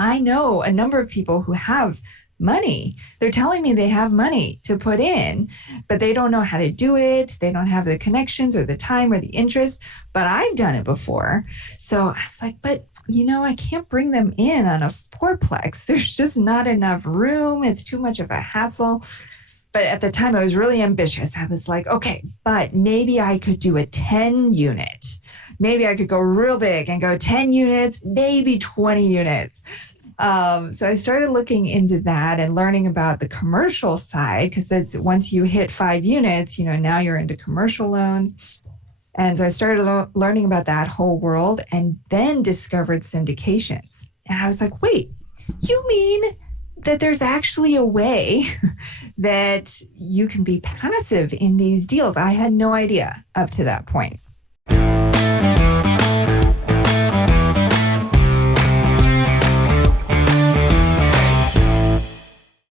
I know a number of people who have money. They're telling me they have money to put in, but they don't know how to do it. They don't have the connections or the time or the interest, but I've done it before. So I was like, but I can't bring them in on a fourplex. There's just not enough room. It's too much of a hassle. But at the time I was really ambitious. I was like, okay, but maybe I could do a 10 unit. Maybe I could go real big and go 10 units, maybe 20 units. So I started looking into that and learning about the commercial side, because it's once you hit 5 units, now you're into commercial loans. And so I started learning about that whole world and then discovered syndications. And I was like, wait, you mean that there's actually a way that you can be passive in these deals? I had no idea up to that point.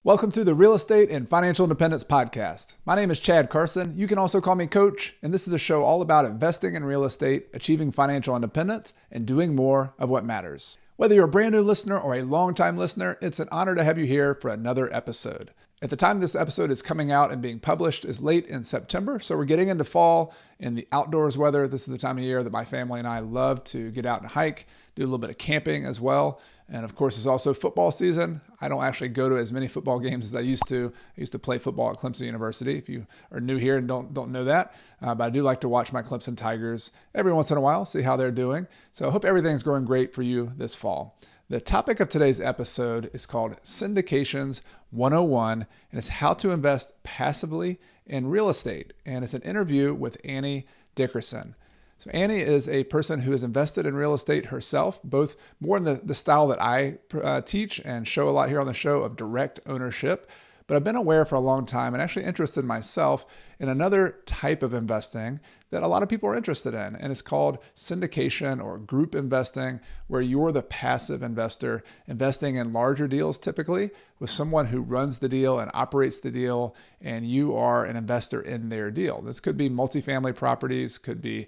Welcome to the Real Estate and Financial Independence Podcast. My name is Chad Carson. You can also call me Coach, and this is a show all about investing in real estate, achieving financial independence, and doing more of what matters. Whether you're a brand new listener or a longtime listener, it's an honor to have you here for another episode. At the time this episode is coming out and being published is late in September, so we're getting into fall in the outdoors weather. This is the time of year that my family and I love to get out and hike, do a little bit of camping as well. And of course, it's also football season. I don't actually go to as many football games as I used to. I used to play football at Clemson University, if you are new here and don't know that. But I do like to watch my Clemson Tigers every once in a while, see how they're doing. So I hope everything's going great for you this fall. The topic of today's episode is called Syndications 101, and it's how to invest passively in real estate. And it's an interview with Annie Dickerson. So Annie is a person who has invested in real estate herself, both more in the style that I teach and show a lot here on the show of direct ownership. But I've been aware for a long time and actually interested myself in another type of investing that a lot of people are interested in. And it's called syndication or group investing, where you're the passive investor investing in larger deals, typically with someone who runs the deal and operates the deal, and you are an investor in their deal. This could be multifamily properties, could be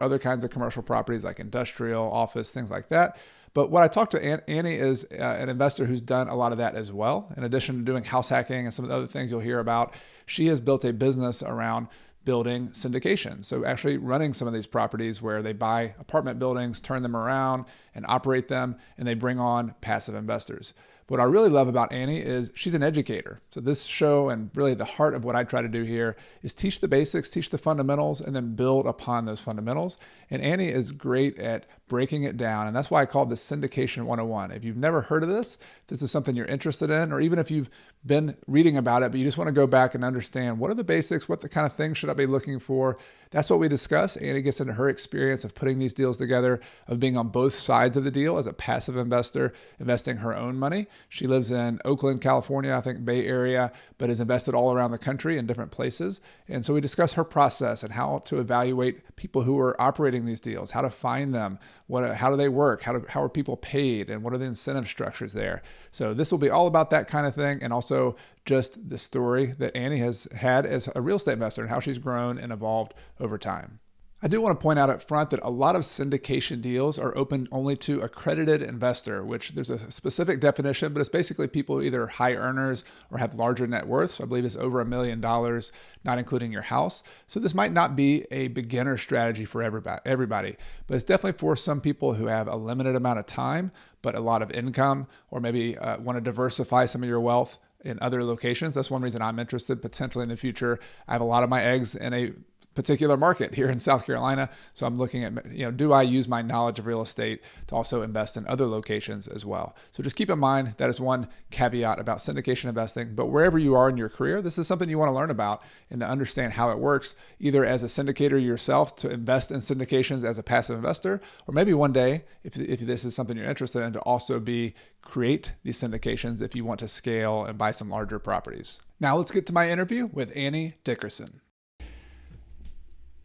other kinds of commercial properties like industrial, office, things like that. But what I talked to Annie is an investor who's done a lot of that as well. In addition to doing house hacking and some of the other things you'll hear about, she has built a business around building syndication. So actually running some of these properties where they buy apartment buildings, turn them around and operate them, and they bring on passive investors. What I really love about Annie is she's an educator. So this show, and really the heart of what I try to do here, is teach the basics, teach the fundamentals, and then build upon those fundamentals. And Annie is great at breaking it down. And that's why I call this Syndication 101. If you've never heard of this, if this is something you're interested in, or even if you've been reading about it, but you just want to go back and understand what are the basics, what the kind of things should I be looking for, that's what we discuss. Annie gets into her experience of putting these deals together, of being on both sides of the deal as a passive investor, investing her own money. She lives in Oakland, California, I think Bay Area, but has invested all around the country in different places. And so we discuss her process and how to evaluate people who are operating these deals, how to find them, how do they work, how are people paid, and what are the incentive structures there. So this will be all about that kind of thing, and also just the story that Annie has had as a real estate investor and how she's grown and evolved over time. I do want to point out up front that a lot of syndication deals are open only to accredited investor, which there's a specific definition, but it's basically people either high earners or have larger net worths. I believe it's over $1 million, not including your house. So this might not be a beginner strategy for everybody, but it's definitely for some people who have a limited amount of time, but a lot of income, or maybe want to diversify some of your wealth in other locations. That's one reason I'm interested potentially in the future. I have a lot of my eggs in a particular market here in South Carolina. So I'm looking at, do I use my knowledge of real estate to also invest in other locations as well? So just keep in mind that is one caveat about syndication investing. But wherever you are in your career, this is something you want to learn about and to understand how it works, either as a syndicator yourself to invest in syndications as a passive investor, or maybe one day, if this is something you're interested in, to also create these syndications if you want to scale and buy some larger properties. Now let's get to my interview with Annie Dickerson.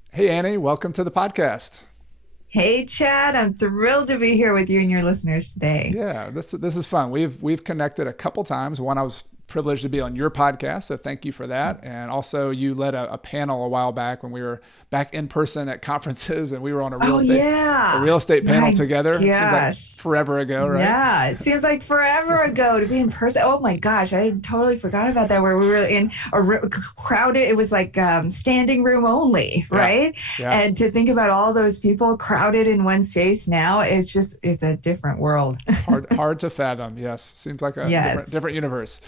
Hey, Annie, welcome to the podcast. Hey, Chad, I'm thrilled to be here with you and your listeners today. Yeah, this is fun. We've connected a couple times. One, I was privileged to be on your podcast, so thank you for that. And also, you led a panel a while back when we were back in person at conferences, and we were on a Oh, real estate panel my together. It seems like gosh. forever ago, right? Yeah, it seems like forever ago to be in person. Oh my gosh, I totally forgot about that. Where we were in crowded, it was like standing room only, right? Yeah. And to think about all those people crowded in one space now, it's a different world. hard to fathom. Yes, seems like a different universe.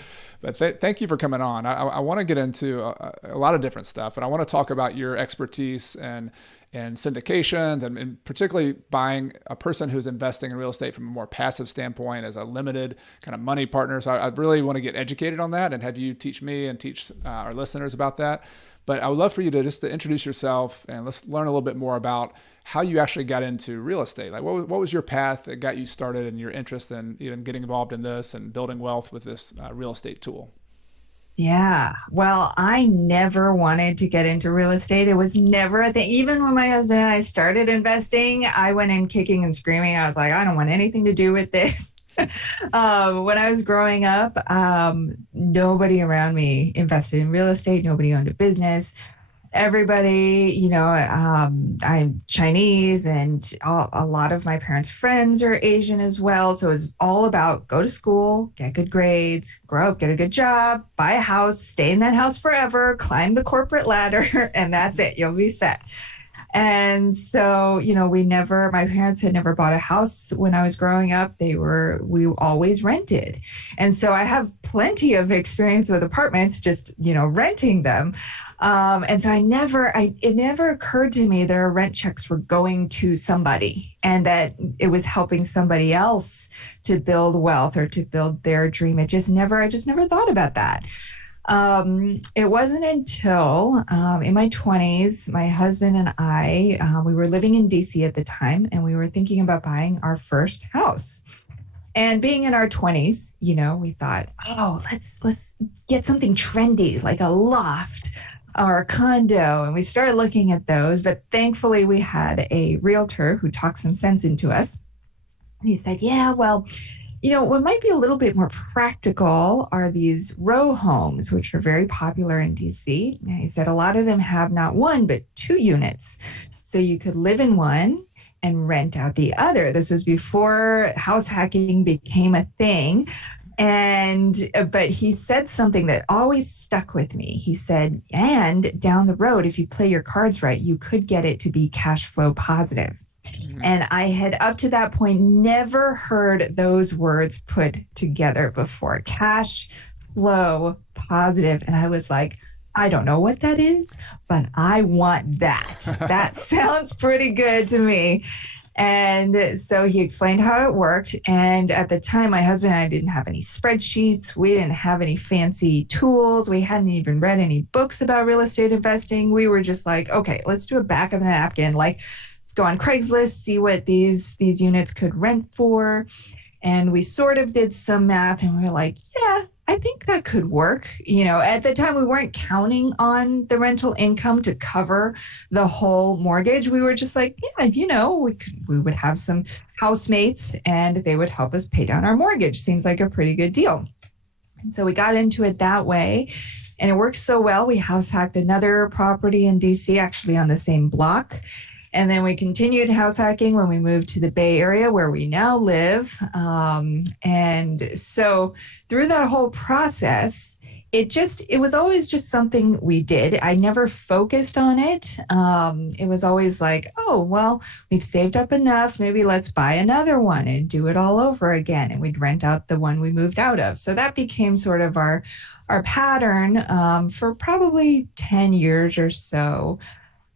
But thank you for coming on. I want to get into a lot of different stuff, but I want to talk about your expertise and syndications, and particularly buying a person who's investing in real estate from a more passive standpoint as a limited kind of money partner. So I really want to get educated on that and have you teach me and teach our listeners about that. But I would love for you to introduce yourself, and let's learn a little bit more about how you actually got into real estate. Like what was your path that got you started and your interest in even getting involved in this and building wealth with this real estate tool? Yeah. Well, I never wanted to get into real estate. It was never a thing. Even when my husband and I started investing, I went in kicking and screaming. I was like, I don't want anything to do with this. When I was growing up, nobody around me invested in real estate. Nobody owned a business. Everybody, I'm Chinese, and a lot of my parents' friends are Asian as well. So it was all about go to school, get good grades, grow up, get a good job, buy a house, stay in that house forever, climb the corporate ladder, and that's it. You'll be set. And so, my parents had never bought a house when I was growing up. We always rented. And so I have plenty of experience with apartments, just, renting them. And so it never occurred to me that our rent checks were going to somebody and that it was helping somebody else to build wealth or to build their dream. I just never thought about that. It wasn't until in my 20s, my husband and I, we were living in DC at the time, and we were thinking about buying our first house. And being in our 20s, we thought, oh, let's get something trendy, like a loft or a condo. And we started looking at those, but thankfully we had a realtor who talked some sense into us. And he said, yeah, well, what might be a little bit more practical are these row homes, which are very popular in DC. And he said a lot of them have not one, but 2 units. So you could live in one and rent out the other. This was before house hacking became a thing. But he said something that always stuck with me. He said, and down the road, if you play your cards right, you could get it to be cash flow positive. And I had up to that point never heard those words put together before. Cash flow positive. And I was like, I don't know what that is, but I want that. That sounds pretty good to me. And so he explained how it worked. And at the time, my husband and I didn't have any spreadsheets. We didn't have any fancy tools. We hadn't even read any books about real estate investing. We were just like, okay, let's do a back of the napkin. Like, let's go on Craigslist, see what these units could rent for. And we sort of did some math, and we were like, yeah, I think that could work. At the time we weren't counting on the rental income to cover the whole mortgage. We were just like, yeah, we would have some housemates and they would help us pay down our mortgage. Seems like a pretty good deal. And so we got into it that way, and it worked so well. We house hacked another property in DC, actually on the same block. And then we continued house hacking when we moved to the Bay Area, where we now live. And so through that whole process, it was always just something we did. I never focused on it. It was always like, oh, well, we've saved up enough. Maybe let's buy another one and do it all over again. And we'd rent out the one we moved out of. So that became sort of our pattern for probably 10 years or so.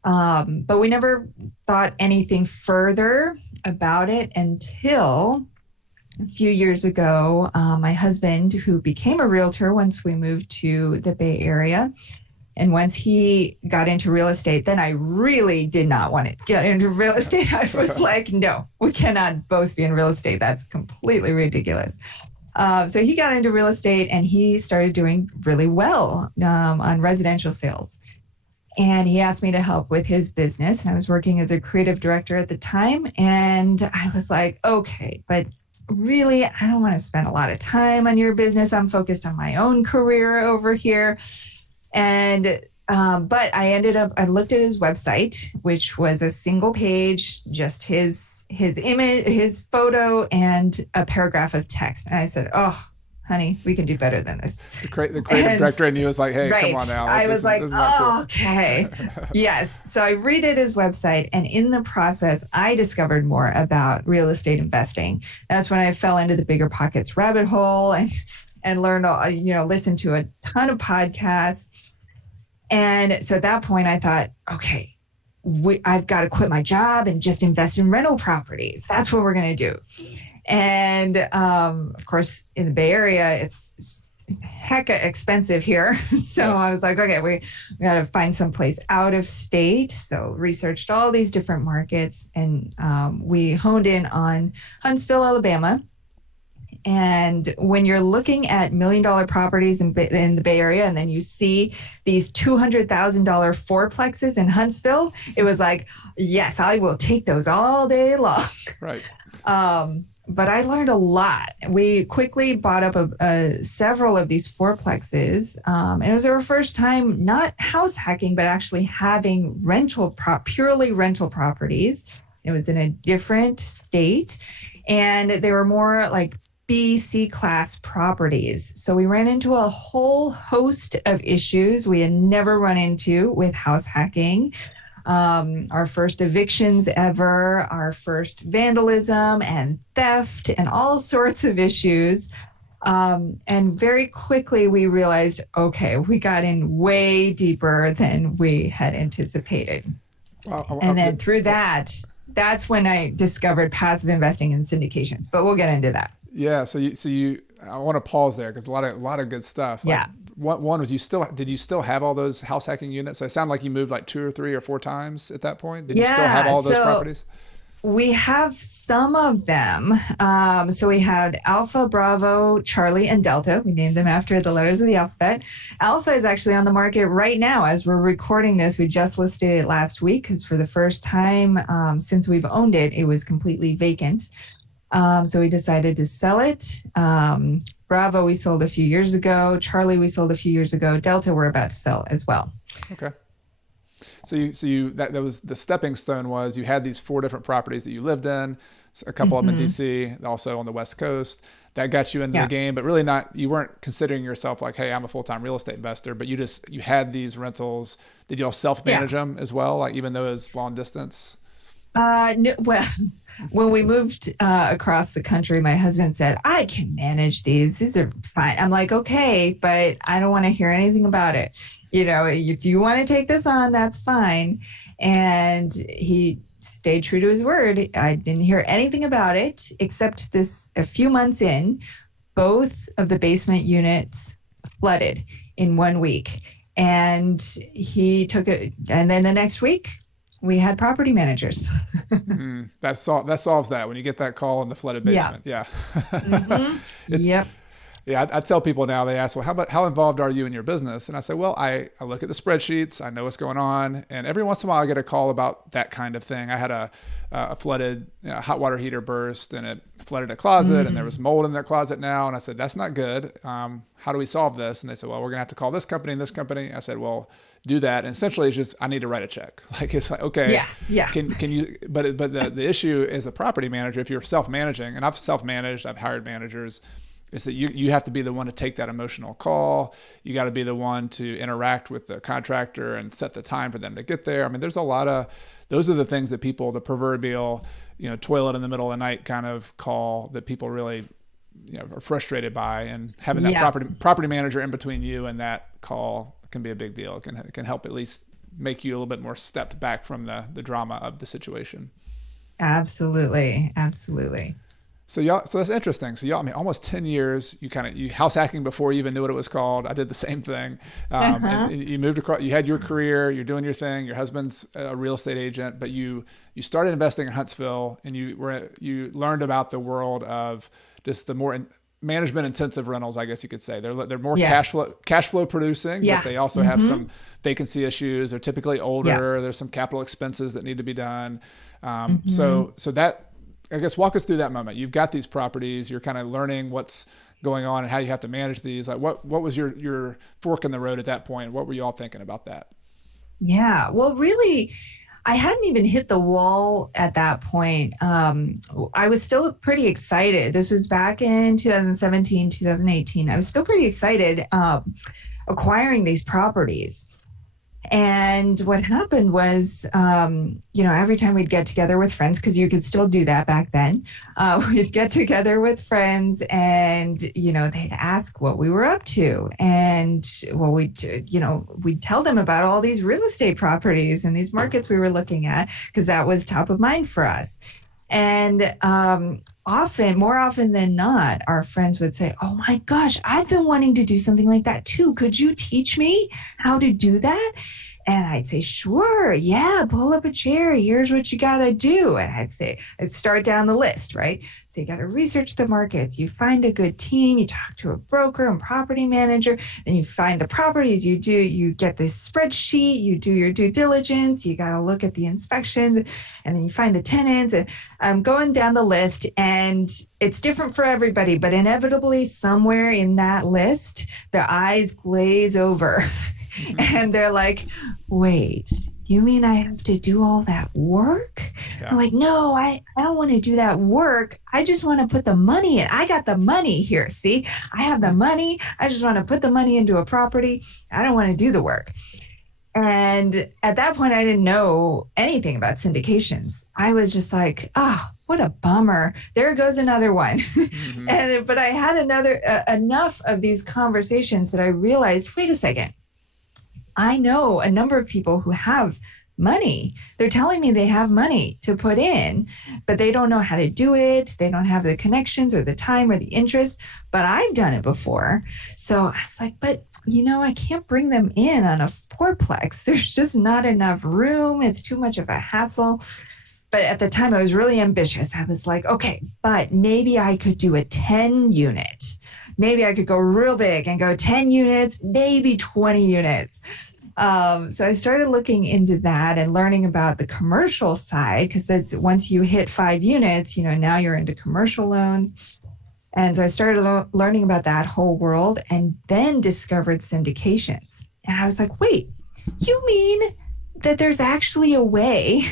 But we never thought anything further about it until a few years ago. My husband, who became a realtor once we moved to the Bay Area, and once he got into real estate, then I really did not want to get into real estate. I was like, no, we cannot both be in real estate. That's completely ridiculous. So he got into real estate, and he started doing really well on residential sales. And he asked me to help with his business. And I was working as a creative director at the time. And I was like, okay, but really, I don't want to spend a lot of time on your business. I'm focused on my own career over here. And but I looked at his website, which was a single page, just his image, his photo, and a paragraph of text. And I said, "Oh, honey, we can do better than this." The creative director in you was like, "Hey, right. come on now." I was like, this is not cool. okay. Yes. So I redid his website. And in the process, I discovered more about real estate investing. That's when I fell into the Bigger Pockets rabbit hole and learned, listened to a ton of podcasts. And so at that point, I thought, okay, I've got to quit my job and just invest in rental properties. That's what we're going to do. And of course, in the Bay Area, it's hecka expensive here. So Yes. I was like, okay, we got to find some place out of state. So researched all these different markets, and we honed in on Huntsville, Alabama. And when you're looking at $1 million properties in the Bay Area, and then you see these $200,000 fourplexes in Huntsville, it was like, yes, I will take those all day long. Right. But I learned a lot. We quickly bought up several of these fourplexes. And it was our first time not house hacking, but actually having purely rental properties. It was in a different state, and they were more like B, C class properties. So we ran into a whole host of issues we had never run into with house hacking. Our first evictions ever, our first vandalism and theft, and all sorts of issues. And very quickly we realized, okay, we got in way deeper than we had anticipated. And then through that's when I discovered passive investing and syndications, but we'll get into that. Yeah. So I want to pause there because a lot of good stuff. Like, Yeah. One was did you still have all those house hacking units? So it sounded like you moved like 2 or 3 or 4 times at that point. Did you still have all those properties? We have some of them. So we had Alpha, Bravo, Charlie, and Delta. We named them after the letters of the alphabet. Alpha is actually on the market right now as we're recording this. We just listed it last week because for the first time since we've owned it, it was completely vacant. So we decided to sell it. Bravo, we sold a few years ago. Charlie, we sold a few years ago. Delta, we're about to sell as well. Okay. So that was the stepping stone was you had these 4 different properties that you lived in, a couple of them in DC, also on the West Coast. That got you into the game, but really you weren't considering yourself like, hey, I'm a full-time real estate investor, but you had these rentals. Did you all self-manage them as well? Like even though it was long distance? No, well, when we moved across the country, my husband said, I can manage these. These are fine. I'm like, okay, but I don't want to hear anything about it. If you want to take this on, that's fine. And he stayed true to his word. I didn't hear anything about it except a few months in, both of the basement units flooded in 1 week. And he took it. And then the next week, we had property managers. That solves that when you get that call in the flooded basement. Yeah. Yep. Yeah. I tell people now, they ask, well, how involved are you in your business? And I say, well, I look at the spreadsheets. I know what's going on. And every once in a while I get a call about that kind of thing. I had a flooded hot water heater burst and it flooded a closet and there was mold in that closet now. And I said, that's not good. How do we solve this? And they said, well, we're going to have to call this company and this company. I said, well, do that. And essentially it's just, I need to write a check. Like, it's like, okay, yeah. Can you, but the issue is the property manager. If you're self-managing, and I've self-managed, I've hired managers, is that you have to be the one to take that emotional call. You got to be the one to interact with the contractor and set the time for them to get there. I mean, there's a lot of, those are the things that people, the proverbial, toilet in the middle of the night kind of call that people really, are frustrated by, and having that property manager in between you and that call can be a big deal. It can help at least make you a little bit more stepped back from the drama of the situation. Absolutely. So that's interesting. So almost 10 years, you house hacking before you even knew what it was called. I did the same thing. And you moved across, you had your career, you're doing your thing. Your husband's a real estate agent, but you started investing in Huntsville, and you learned about the world of just the more management intensive rentals, I guess you could say. They're more cash flow producing, but they also have some vacancy issues. They're typically older. There's some capital expenses that need to be done. So that I guess walk us through that moment. You've got these properties, you're kind of learning what's going on and how you have to manage these. Like what was your fork in the road at that point? What were you all thinking about that? Yeah. Well, really, I hadn't even hit the wall at that point. I was still pretty excited. This was back in 2017, 2018. I was still pretty excited acquiring these properties. And what happened was, every time we'd get together with friends, because you could still do that back then, we'd get together with friends and, they'd ask what we were up to. And, we'd tell them about all these real estate properties and these markets we were looking at, because that was top of mind for us. And more often than not, our friends would say, "Oh my gosh, I've been wanting to do something like that too. Could you teach me how to do that?" And I'd say, "Sure, yeah, pull up a chair. Here's what you got to do." And I'd start down the list, right? So you got to research the markets. You find a good team. You talk to a broker and property manager. Then you find the properties. You get this spreadsheet. You do your due diligence. You got to look at the inspections. And then you find the tenants. And I'm going down the list. And it's different for everybody. But inevitably, somewhere in that list, their eyes glaze over. And they're like, "Wait, you mean I have to do all that work?" Yeah. I'm like, "No, I don't want to do that work. I just want to put the money in. I got the money here. See, I have the money. I just want to put the money into a property. I don't want to do the work." And at that point, I didn't know anything about syndications. I was just like, "Oh, what a bummer. There goes another one." Mm-hmm. But I had enough of these conversations that I realized, wait a second. I know a number of people who have money. They're telling me they have money to put in, but they don't know how to do it. They don't have the connections or the time or the interest, but I've done it before. So I was like, but I can't bring them in on a fourplex. There's just not enough room. It's too much of a hassle. But at the time I was really ambitious. I was like, okay, but maybe I could do a 10 unit. Maybe I could go real big and go 10 units, maybe 20 units. So I started looking into that and learning about the commercial side, because that's once you hit 5 units, now you're into commercial loans. And so I started learning about that whole world and then discovered syndications. And I was like, wait, you mean that there's actually a way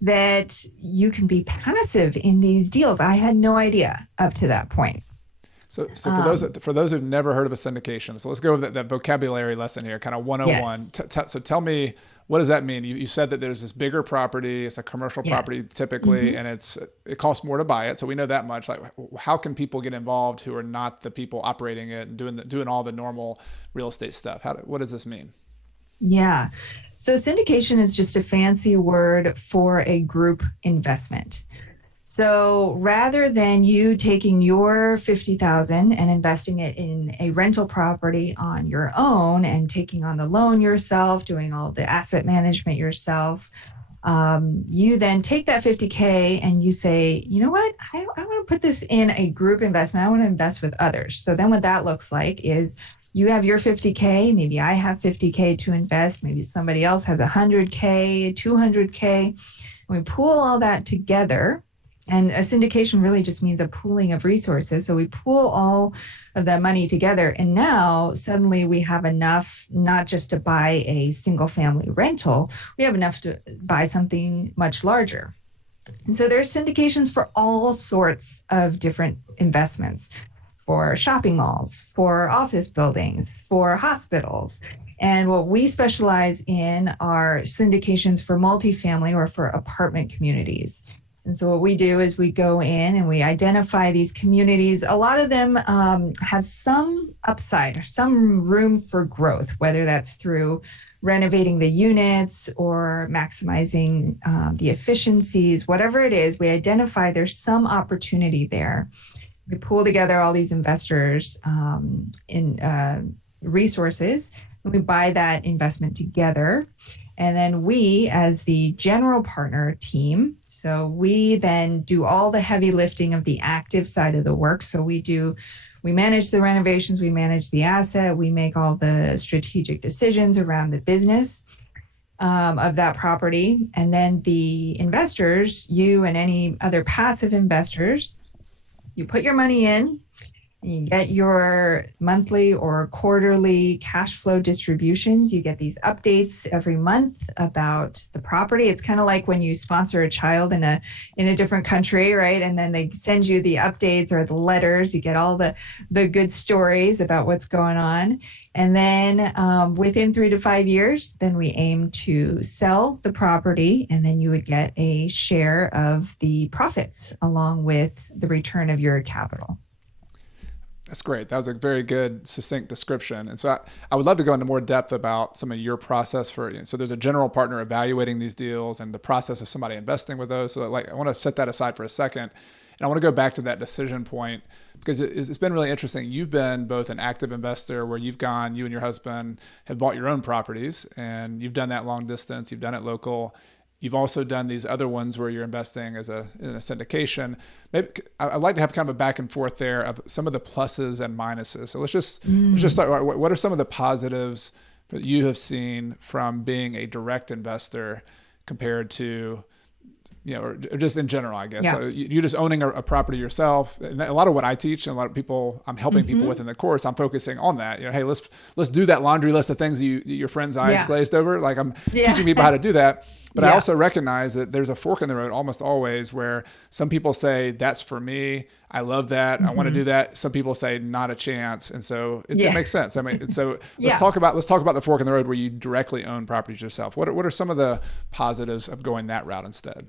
that you can be passive in these deals? I had no idea up to that point. So for those who've never heard of a syndication, so let's go with that vocabulary lesson here, kind of 101. Yes. So tell me, what does that mean? You said that there's this bigger property, it's a commercial property typically, and it costs more to buy it. So we know that much. Like, how can people get involved who are not the people operating it and doing all the normal real estate stuff? What does this mean? Yeah. So syndication is just a fancy word for a group investment. So rather than you taking your $50,000 and investing it in a rental property on your own and taking on the loan yourself, doing all the asset management yourself, you then take that $50K and you say, you know what, I want to put this in a group investment. I want to invest with others. So then what that looks like is you have your $50K, maybe I have $50K to invest, maybe somebody else has $100K, $200K. And we pool all that together. And a syndication really just means a pooling of resources. So we pool all of that money together. And now suddenly we have enough, not just to buy a single family rental, we have enough to buy something much larger. And so there's syndications for all sorts of different investments, for shopping malls, for office buildings, for hospitals. And what we specialize in are syndications for multifamily or for apartment communities. And so what we do is we go in and we identify these communities. A lot of them have some upside or some room for growth, whether that's through renovating the units or maximizing the efficiencies, whatever it is, we identify there's some opportunity there. We pool together all these investors in resources, and we buy that investment together. And then we, as the general partner team, so we then do all the heavy lifting of the active side of the work. So we manage the renovations, we manage the asset, we make all the strategic decisions around the business. of that property. And then the investors, you and any other passive investors, you put your money in, you get your monthly or quarterly cash flow distributions. You get these updates every month about the property. It's kind of like when you sponsor a child in a different country, right? And then they send you the updates or the letters. You get all the good stories about what's going on. And then within 3 to 5 years, then we aim to sell the property, and then you would get a share of the profits along with the return of your capital. That's great. That was a very good, succinct description. And so I would love to go into more depth about some of your process for, so there's a general partner evaluating these deals and the process of somebody investing with those. So I want to set that aside for a second. And I want to go back to that decision point because it's been really interesting. You've been both an active investor where you and your husband have bought your own properties, and you've done that long distance. You've done it local. You've also done these other ones where you're investing in a syndication. Maybe I'd like to have kind of a back and forth there of some of the pluses and minuses. So let's just start. What are some of the positives that you have seen from being a direct investor compared to, or just in general, I guess. Yeah. So you just owning a property yourself. And a lot of what I teach and a lot of people I'm helping people with in the course, I'm focusing on that. Hey, let's do that laundry list of things your friend's eyes glazed over. Like I'm teaching people how to do that. But I also recognize that there's a fork in the road almost always where some people say, that's for me. I love that. I want to do that. Some people say not a chance. And so it makes sense. I mean, so let's talk about the fork in the road where you directly own properties yourself. What are some of the positives of going that route instead?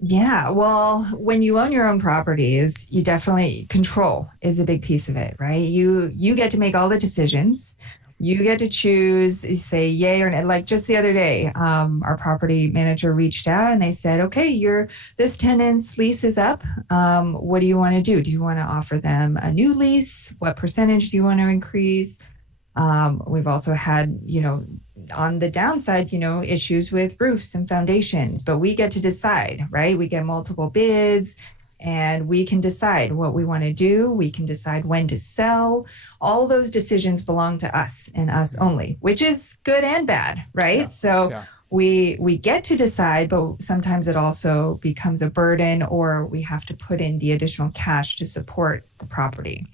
Yeah, well, when you own your own properties, you definitely control is a big piece of it, right? You get to make all the decisions. You get to choose, say yay or nay. Like just the other day, our property manager reached out and they said, okay, this tenant's lease is up. What do you want to do? Do you want to offer them a new lease? What percentage do you want to increase? We've also had, on the downside, issues with roofs and foundations, but we get to decide, right? We get multiple bids and we can decide what we want to do. We can decide when to sell. All those decisions belong to us and us only, which is good and bad, right? Yeah. So we get to decide, but sometimes it also becomes a burden or we have to put in the additional cash to support the property.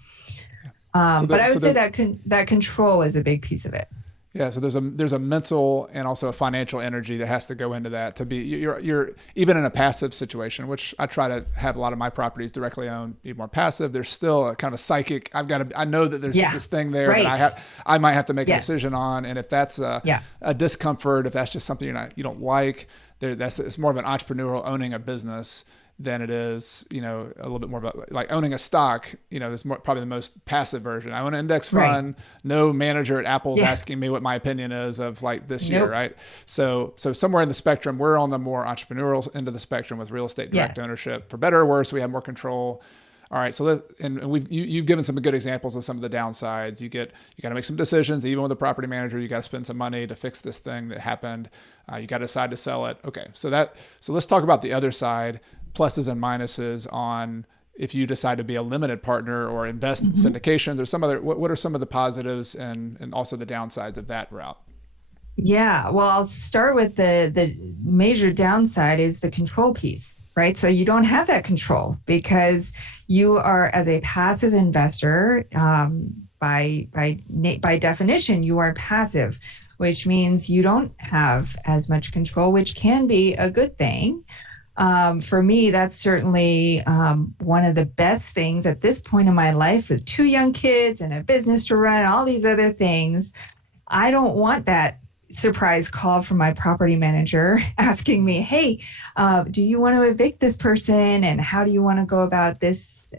But I would say that control is a big piece of it. Yeah, so there's a mental and also a financial energy that has to go into that to be you're even in a passive situation, which I try to have a lot of my properties directly owned, be more passive. There's still a kind of a psychic. I know that there's this thing there that I might have to make a decision on, and if that's a discomfort, if that's just something you don't like, it's more of an entrepreneurial owning a business than it is, a little bit more about like owning a stock, is probably the most passive version. I own an index fund, no manager at Apple's asking me what my opinion is of like this year, right? So somewhere in the spectrum, we're on the more entrepreneurial end of the spectrum with real estate direct ownership. For better or worse, we have more control. All right, so you've given some good examples of some of the downsides. You got to make some decisions, even with a property manager. You got to spend some money to fix this thing that happened. You got to decide to sell it. Okay, so let's talk about the other side. Pluses and minuses on if you decide to be a limited partner or invest in syndications or some other, what are some of the positives and also the downsides of that route? Yeah, well, I'll start with the major downside is the control piece, right? So you don't have that control because you are, as a passive investor, by definition, you are passive, which means you don't have as much control, which can be a good thing. For me, that's certainly one of the best things at this point in my life with 2 young kids and a business to run, all these other things. I don't want that surprise call from my property manager asking me, hey, do you want to evict this person? And how do you want to go about this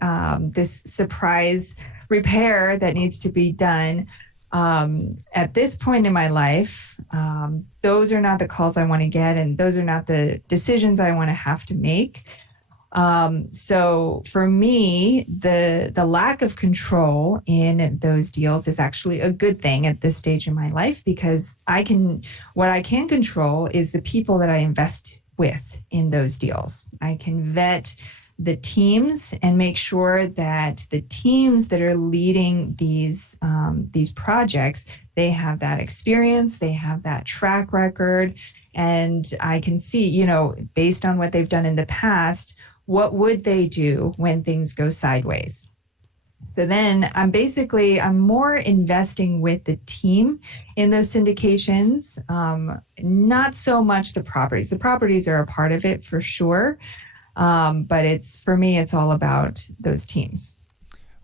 surprise repair that needs to be done? At this point in my life, those are not the calls I want to get, and those are not the decisions I want to have to make. So for me, the lack of control in those deals is actually a good thing at this stage in my life, because what I can control is the people that I invest with in those deals. I can vet the teams and make sure that the teams that are leading these projects, they have that experience, they have that track record, and I can see, based on what they've done in the past, what would they do when things go sideways? So then I'm more investing with the team in those syndications, not so much the properties. The properties are a part of it for sure. But for me, it's all about those teams.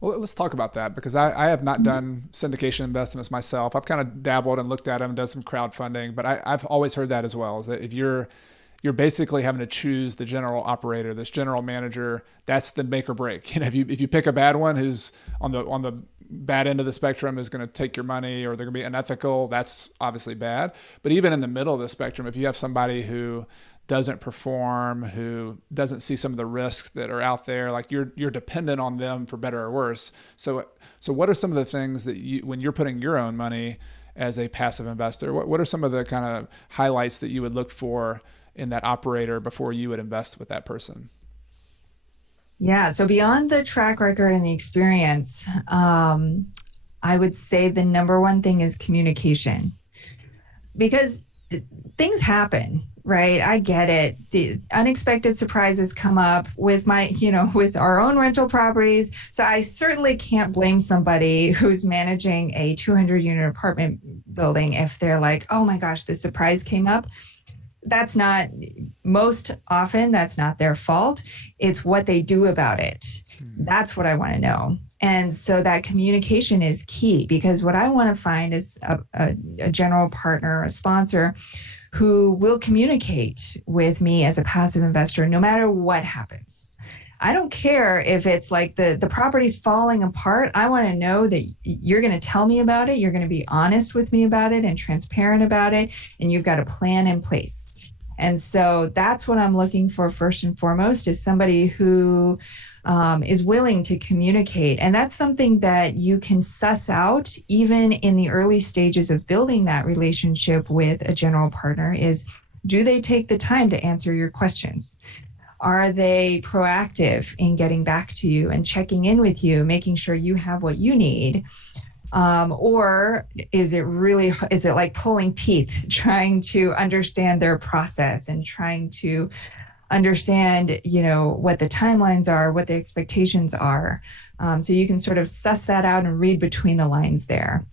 Well, let's talk about that, because I have not done syndication investments myself. I've kind of dabbled and looked at them, done some crowdfunding, but I've always heard that as well, is that if you're basically having to choose the general operator, this general manager, that's the make or break. If you pick a bad one who's on the bad end of the spectrum, is going to take your money, or they're going to be unethical, that's obviously bad. But even in the middle of the spectrum, if you have somebody who doesn't perform, who doesn't see some of the risks that are out there, like you're dependent on them for better or worse. So what are some of the things that when you're putting your own money as a passive investor, what are some of the kind of highlights that you would look for in that operator before you would invest with that person? Yeah. So beyond the track record and the experience, I would say the number one thing is communication, because things happen, right? I get it. The unexpected surprises come up with with our own rental properties. So I certainly can't blame somebody who's managing a 200 unit apartment building if they're like, oh my gosh, this surprise came up. Most often that's not their fault. It's what they do about it. That's what I want to know. And so that communication is key, because what I want to find is a general partner, a sponsor who will communicate with me as a passive investor, no matter what happens. I don't care if it's like the property's falling apart. I want to know that you're going to tell me about it. You're going to be honest with me about it and transparent about it. And you've got a plan in place. And so that's what I'm looking for first and foremost, is somebody who is willing to communicate. And that's something that you can suss out even in the early stages of building that relationship with a general partner. Is, do they take the time to answer your questions? Are they proactive in getting back to you and checking in with you, making sure you have what you need? Or is it like pulling teeth, trying to understand their process and trying to understand, what the timelines are, what the expectations are. So you can sort of suss that out and read between the lines there.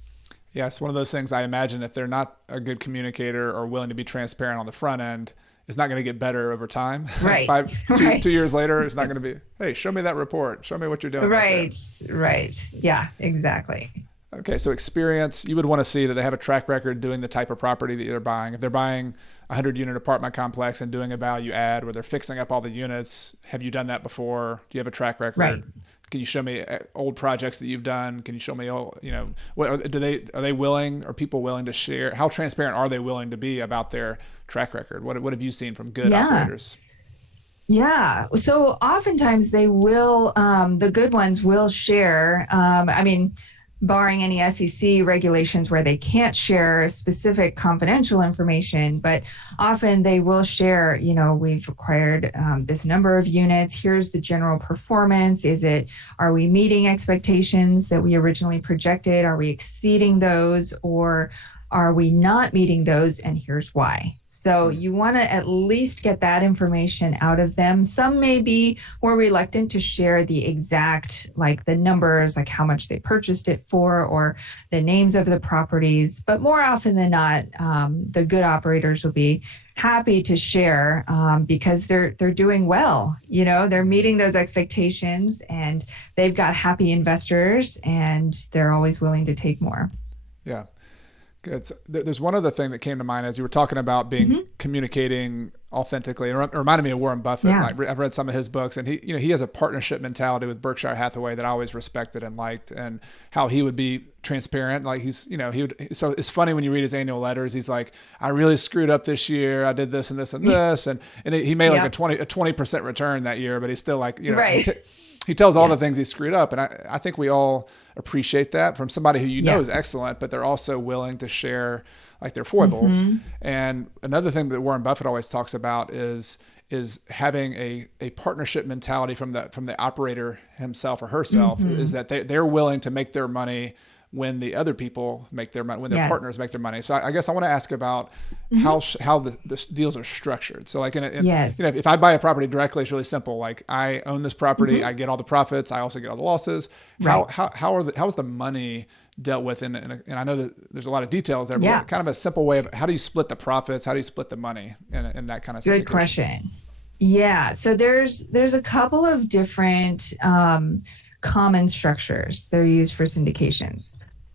Yeah, it's one of those things. I imagine if they're not a good communicator or willing to be transparent on the front end, it's not going to get better over time. Right. 2 years later, it's not going to be, hey, show me that report. Show me what you're doing. Right. Yeah, exactly. Okay, so experience, you would want to see that they have a track record doing the type of property that they're buying. If they're buying a 100-unit apartment complex and doing a value add where they're fixing up all the units, have you done that before? Do you have a track record? Right. Can you show me old projects that you've done? Can you show me, what are they willing, are people willing to share? How transparent are they willing to be about their track record? What have you seen from good operators? Yeah. So oftentimes they will, the good ones will share. Barring any SEC regulations where they can't share specific confidential information, but often they will share, we've acquired this number of units. Here's the general performance. Are we meeting expectations that we originally projected? Are we exceeding those, or are we not meeting those? And here's why. So you want to at least get that information out of them. Some may be more reluctant to share the exact, like the numbers, like how much they purchased it for, or the names of the properties. But more often than not, the good operators will be happy to share because they're doing well. They're meeting those expectations, and they've got happy investors, and they're always willing to take more. Yeah. Good. So there's one other thing that came to mind as you were talking about being communicating authentically. It reminded me of Warren Buffett. Yeah. I've read some of his books, and he has a partnership mentality with Berkshire Hathaway that I always respected and liked, and how he would be transparent. Like so it's funny when you read his annual letters, he's like, I really screwed up this year. I did this and this and this. And he made like a 20% return that year, but he's still like, right. He tells all the things he screwed up. And I think we all appreciate that from somebody who is excellent, but they're also willing to share like their foibles. And another thing that Warren Buffett always talks about is is having a partnership mentality from the operator himself or herself, is that they're willing to make their money when the other people make their money, when their partners make their money. So I guess I want to ask about how the deals are structured. So like if I buy a property directly, it's really simple. Like I own this property, I get all the profits, I also get all the losses. Right. How is the money dealt with? And I know that there's a lot of details there, but Yeah. kind of a simple way of how do you split the profits? How do you split the money in that kind of Good syndication? question. Yeah. So there's a couple of different common structures that are used for syndications.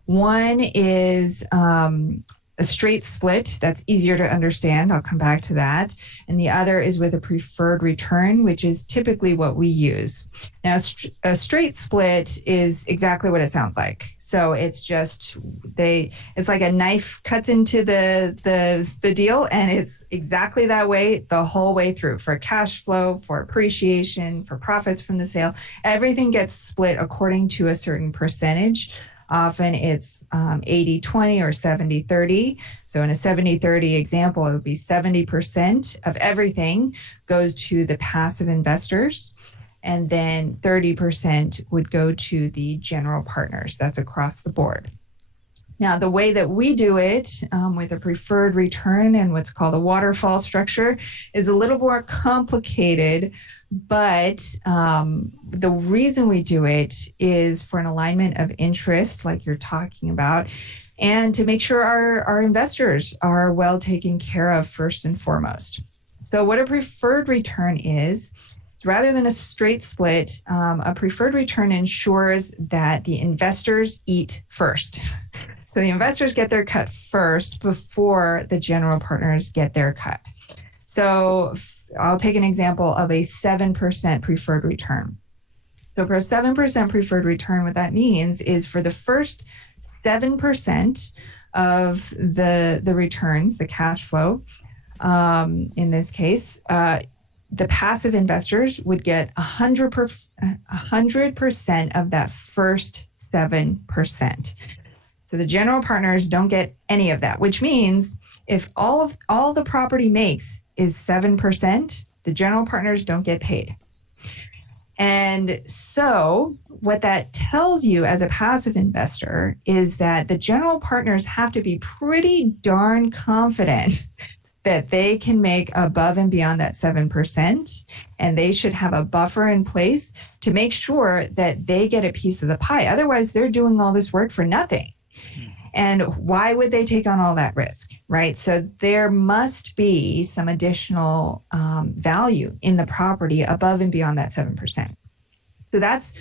One is a straight split. That's easier to understand. I'll come back to that. And the other is with a preferred return, which is typically what we use. Now, a straight split is exactly what it sounds like. So it's just it's like a knife cuts into the deal, and it's exactly that way the whole way through, for cash flow, for appreciation, for profits from the sale. Everything gets split according to a certain percentage. Often it's 80-20 or 70-30. So in a 70-30 example, it would be 70% of everything goes to the passive investors, and then 30% would go to the general partners. That's across the board. Now, the way that we do it with a preferred return and what's called a waterfall structure is a little more complicated, but the reason we do it is for an alignment of interest, like you're talking about, and to make sure our investors are well taken care of first and foremost. So what a preferred return is, rather than a straight split, a preferred return ensures that the investors eat first. So the investors get their cut first before the general partners get their cut. So I'll take an example of a 7% preferred return. So for a 7% preferred return, what that means is for the first 7% of the returns, the cash flow, in this case, the passive investors would get 100% of that first 7%. So the general partners don't get any of that, which means if all the property makes is 7%, the general partners don't get paid. And so what that tells you as a passive investor is that the general partners have to be pretty darn confident that they can make above and beyond that 7%, and they should have a buffer in place to make sure that they get a piece of the pie. Otherwise, they're doing all this work for nothing. And why would they take on all that risk, right? So there must be some additional value in the property above and beyond that 7%. So that's,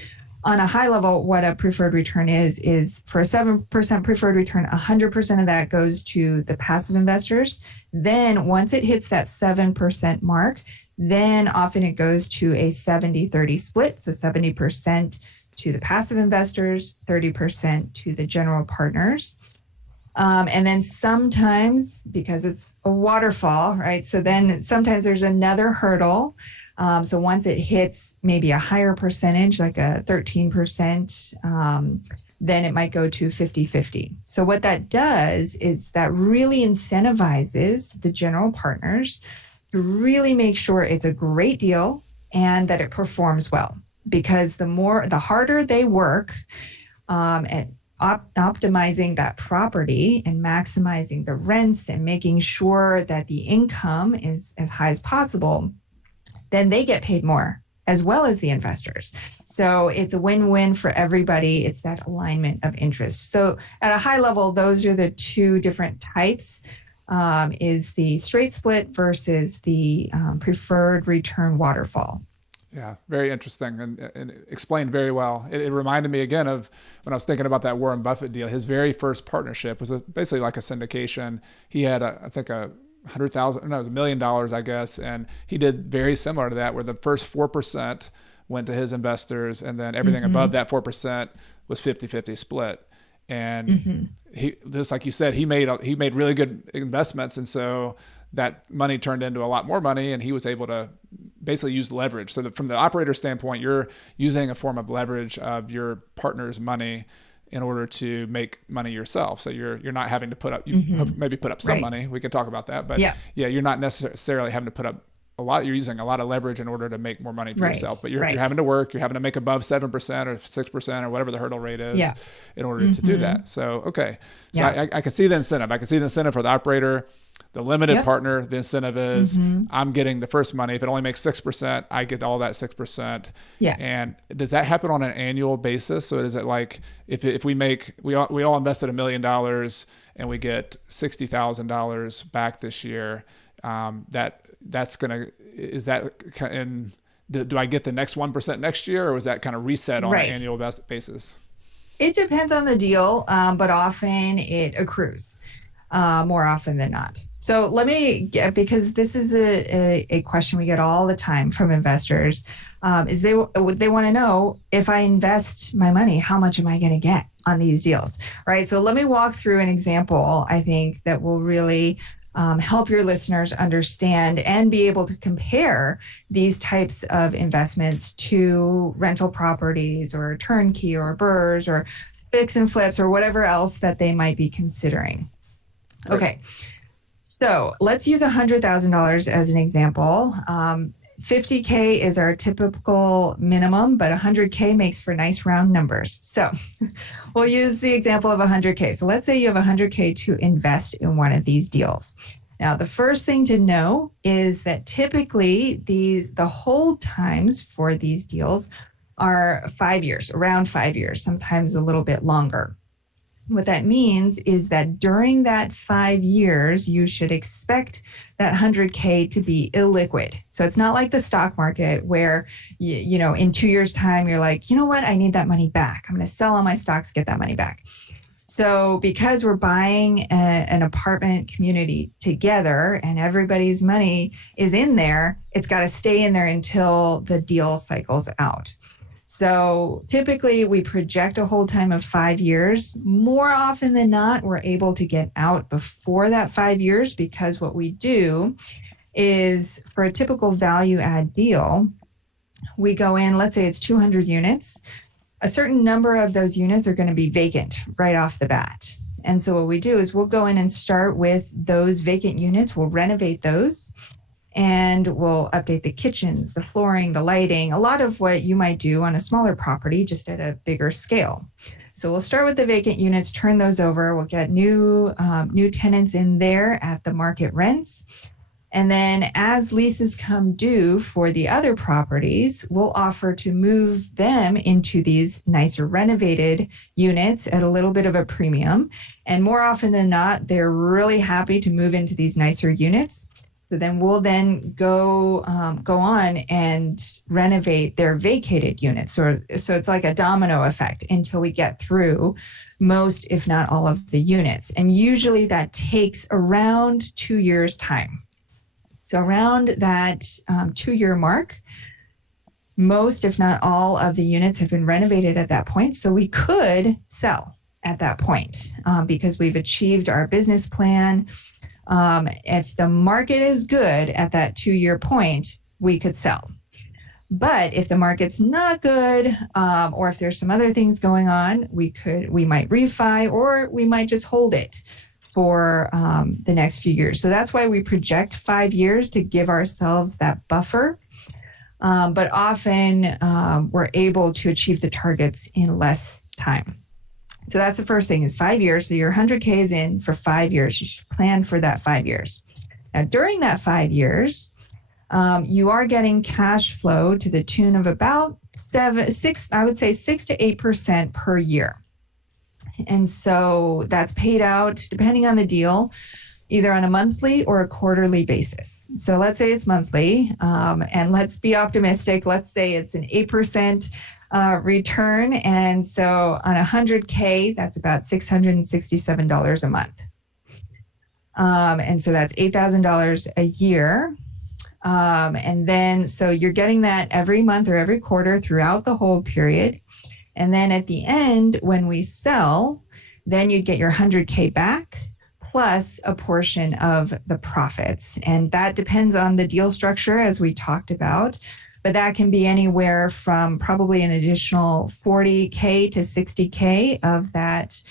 on a high level, what a preferred return is for a 7% preferred return, 100% of that goes to the passive investors. Then once it hits that 7% mark, then often it goes to a 70-30 split. So 70% to the passive investors, 30% to the general partners. And then sometimes, because it's a waterfall, right? So then sometimes there's another hurdle. So once it hits maybe a higher percentage, like a 13%, then it might go to 50-50. So what that does is that really incentivizes the general partners to really make sure it's a great deal and that it performs well. Because the harder they work at optimizing that property and maximizing the rents and making sure that the income is as high as possible, then they get paid more, as well as the investors. So it's a win-win for everybody. It's that alignment of interest. So at a high level, those are the two different types, is the straight split versus the preferred return waterfall. Yeah, very interesting and explained very well. It reminded me again of when I was thinking about that Warren Buffett deal. His very first partnership was basically like a syndication. He had, I think, it was $1 million, I guess. And he did very similar to that, where the first 4% went to his investors, and then everything above that 4% was 50-50 split. And he, just like you said, he made really good investments. And so that money turned into a lot more money, and he was able to basically use leverage. So that from the operator standpoint, you're using a form of leverage of your partner's money in order to make money yourself. So you're not having to put up, maybe put up some money. We can talk about that, but you're not necessarily having to put up you're using a lot of leverage in order to make more money for Right. yourself, but you're Right. having to work, you're having to make above 7% or 6% or whatever the hurdle rate is Yeah. in order to do that. So, okay. So Yeah. I can see the incentive. I can see the incentive for the operator. The limited Yep. partner, the incentive is I'm getting the first money. If it only makes 6%, I get all that 6%. Yeah. And does that happen on an annual basis? So is it like if we all invested $1 million and we get $60,000 back this year, that's gonna, is that in, do I get the next 1% next year, or is that kind of reset on an annual basis? It depends on the deal, but often it accrues more often than not. So let me get, because this is a question we get all the time from investors, is they want to know, if I invest my money, how much am I going to get on these deals, right? So let me walk through an example, I think, that will really help your listeners understand and be able to compare these types of investments to rental properties or turnkey or BRRRRs or fix and flips or whatever else that they might be considering. Right. Okay. So let's use $100,000 as an example. 50K is our typical minimum, but 100K makes for nice round numbers. So we'll use the example of 100K. So let's say you have 100K to invest in one of these deals. Now, the first thing to know is that typically the hold times for these deals are 5 years, around 5 years, sometimes a little bit longer. What that means is that during that 5 years, you should expect that 100K to be illiquid. So it's not like the stock market where, you know, in 2 years' time, you're like, you know what, I need that money back. I'm going to sell all my stocks, get that money back. So because we're buying an apartment community together and everybody's money is in there, it's got to stay in there until the deal cycles out. So typically we project a hold time of 5 years. More often than not, we're able to get out before that 5 years, because what we do is, for a typical value add deal, we go in, let's say it's 200 units. A certain number of those units are going to be vacant right off the bat. And so what we do is we'll go in and start with those vacant units. We'll renovate those. And we'll update the kitchens, the flooring, the lighting, a lot of what you might do on a smaller property, just at a bigger scale. So we'll start with the vacant units, turn those over. We'll get new tenants in there at the market rents. And then as leases come due for the other properties, we'll offer to move them into these nicer renovated units at a little bit of a premium. And more often than not, they're really happy to move into these nicer units. So then we'll go on and renovate their vacated units. So it's like a domino effect until we get through most, if not all, of the units. And usually that takes around 2 years' time. So around that 2-year mark, most, if not all, of the units have been renovated at that point. So we could sell at that point because we've achieved our business plan. If the market is good at that 2-year point, we could sell. But if the market's not good, or if there's some other things going on, we might refi, or we might just hold it for the next few years. So that's why we project 5 years, to give ourselves that buffer. But often we're able to achieve the targets in less time. So that's the first thing, is 5 years. So your 100K is in for 5 years. You should plan for that 5 years. Now, during that 5 years, you are getting cash flow to the tune of about 6 to 8% per year. And so that's paid out, depending on the deal, either on a monthly or a quarterly basis. So let's say it's monthly, and let's be optimistic. Let's say it's an 8% return. And so on 100K, that's about $667 a month. And so that's $8,000 a year. And then, so you're getting that every month or every quarter throughout the whole period. And then at the end, when we sell, then you'd get your 100K back plus a portion of the profits. And that depends on the deal structure, as we talked about. But that can be anywhere from probably an additional 40K to 60K of that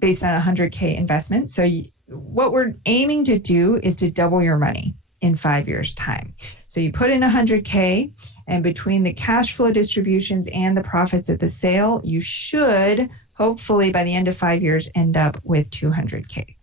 based on a 100K investment. So what we're aiming to do is to double your money in 5 years' time. So you put in 100K, and between the cash flow distributions and the profits at the sale, you should hopefully by the end of 5 years end up with 200K.